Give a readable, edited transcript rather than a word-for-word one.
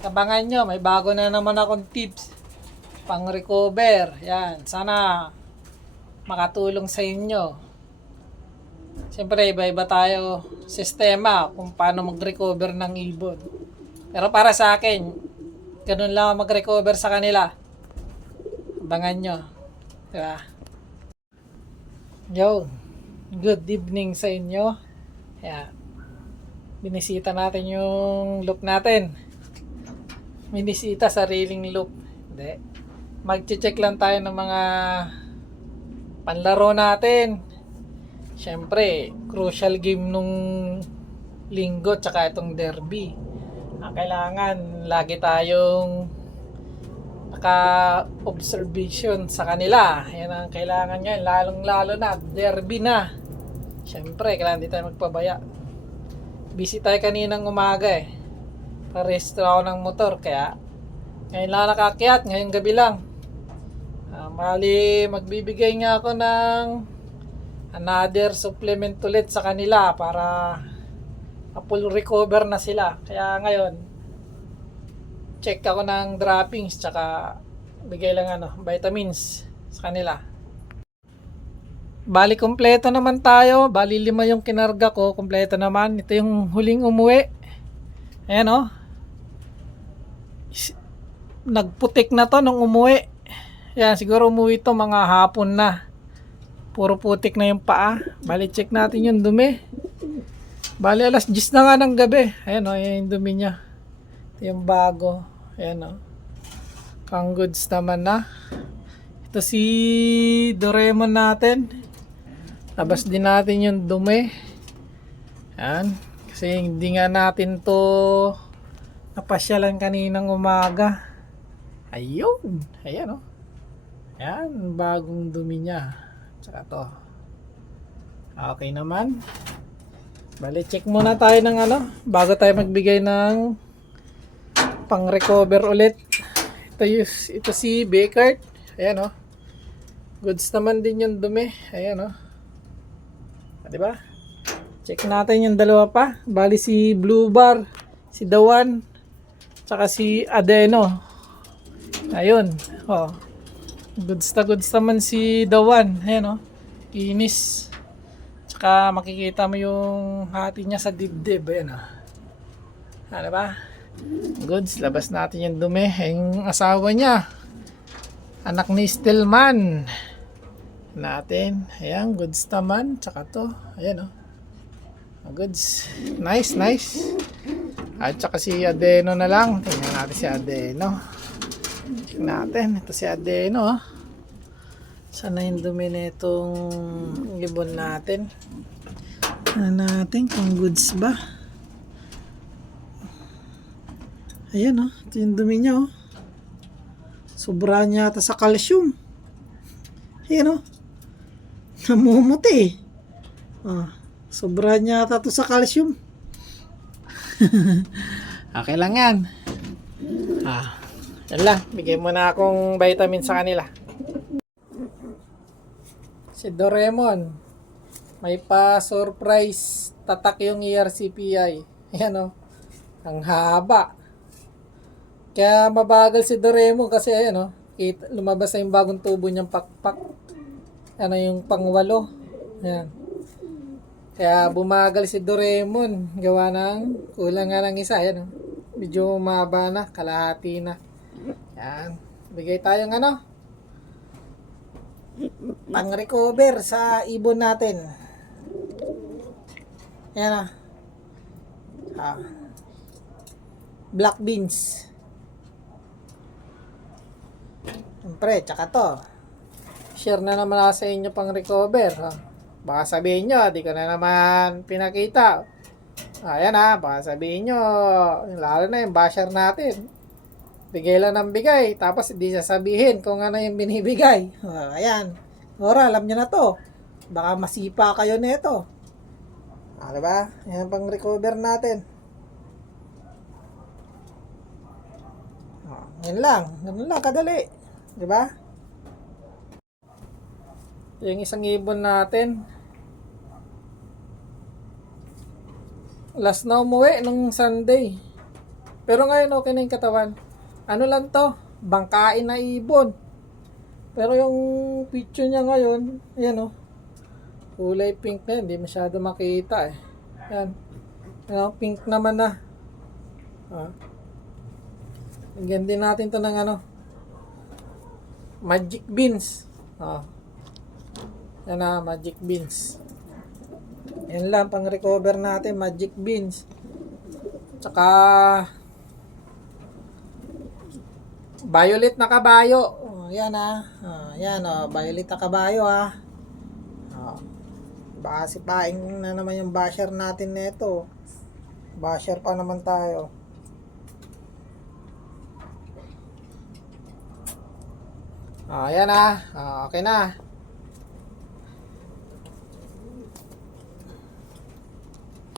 Abangan nyo, may bago na naman akong tips pang recover. Yan, sana makatulong sa inyo. Siyempre, iba-iba tayo sistema kung paano mag-recover ng ibon. Pero para sa akin, ganun lang ako mag-recover sa kanila. Abangan nyo. Diba? Yo, good evening sa inyo. Yan. Binisita natin yung loop natin. Binisita sariling loop. Hindi. Mag-check lang tayo ng mga panlaro natin. Siyempre, crucial game nung linggo tsaka itong derby. Kailangan lagi tayong naka-observation sa kanila. Yan ang kailangan nyo. Lalong-lalo na, derby na. Siyempre, kailangan di tayo magpabaya. Busy tayo kaninang umaga eh. Parehistro ako ng motor, kaya ngayon lang nakakyat, ngayong gabi lang. Mali, magbibigay nga ako ng another supplement ulit sa kanila para full recover na sila. Kaya ngayon, check ako ng droppings tsaka bigay lang vitamins sa kanila. Bali kompleto naman tayo. Bali 5 yung kinarga ko, kompleto naman. Ito yung huling umuwi. Ayan o. Nagputik na to nung umuwi. Yan, siguro umuwi to mga hapon na. Puro putik na yung paa. Bali check natin yung dumi. Bali alas 10 na nga ng gabi. Ayan o, yung dumi niya. Ito yung bago. Ayan o. Kang goods naman na. Ito si Doraemon natin. Labas din natin yung dumi. Ayan. Kasi hindi nga natin to napasyalan kaninang umaga. Ayun. Ayan o. Ayan. Bagong dumi niya. Tsaka to. Okay naman. Bali, check muna tayo ng bago tayo magbigay ng pang recover ulit. Ito si Baker. Ayan o. Goods naman din yung dumi. Ayan o. Diba? Check natin yung dalawa pa. Bali si Blue Bar, si Dawan, tsaka si Adeno. Ayun. Oh. Goods naman si Dawan. Ayan o. Inis. Tsaka makikita mo yung hati niya sa dibdib. Ayan o. Diba? Goods. Labas natin yung dumi. Yung asawa niya. Anak ni Stillman. Natin. Ayan. Goods naman. Tsaka to. Ayan o. Goods. Nice. At saka si Adeno na lang. Tingnan natin si Adeno. Check natin. Ito si Adeno. Sana yung dumi na itong ibon natin. Natin kung goods ba. Ayan o. Ito yung dumi niya o. Sobra niya ata sa calcium. Ayan o. Namumuti. Sobra niya ata to sa calcium. Okay lang yan. Yan lang. Bigay mo na akong vitamin sa kanila. Si Doraemon. May pa-surprise tatak yung ERCPI. Ayan o. Ang haba. Kaya mabagal si Doraemon kasi ayan o. Lumabas na yung bagong tubo niyang pakpak. Ano yung pangwalo. Ayan. Kaya bumagal si Doraemon. Gawa ng kulang nga ng isa. Ayan o. Medyo umaba na. Kalahati na. Ayan. Bigay tayong pang recover sa ibon natin. Ayan o. Black beans. Siyempre, tsaka to. Share na naman ako sa inyo pang recover. Baka sabihin nyo, di ko na naman pinakita. Ayan baka sabihin nyo, lalo na yung basher natin. Bigay lang ng bigay, tapos hindi sasabihin kung ano yung binibigay. Ayan. Ora, alam nyo na to. Baka masipa kayo nito. Diba? Ayan pang recover natin. Yan lang. Ganun lang, kadali. Diba? Yung isang ibon natin. Last na umuwi nung Sunday. Pero ngayon okay na yung katawan. Ano lang to? Bangkain na ibon. Pero yung picture niya ngayon, ayan oh. Kulay pink na, hindi masyado makita eh. Ayan. Ano, pink naman na. Ah. Lagyan din natin to ng ano, magic beans. Ah. Yan na, magic beans. Yan lang, pang recover natin, magic beans. Tsaka violet na kabayo. Oh, yan ah. Yan oh, violet na kabayo ah. Oh. Baka sipain na naman yung basher natin nito. Basher pa naman tayo. Yan ah. Okay na.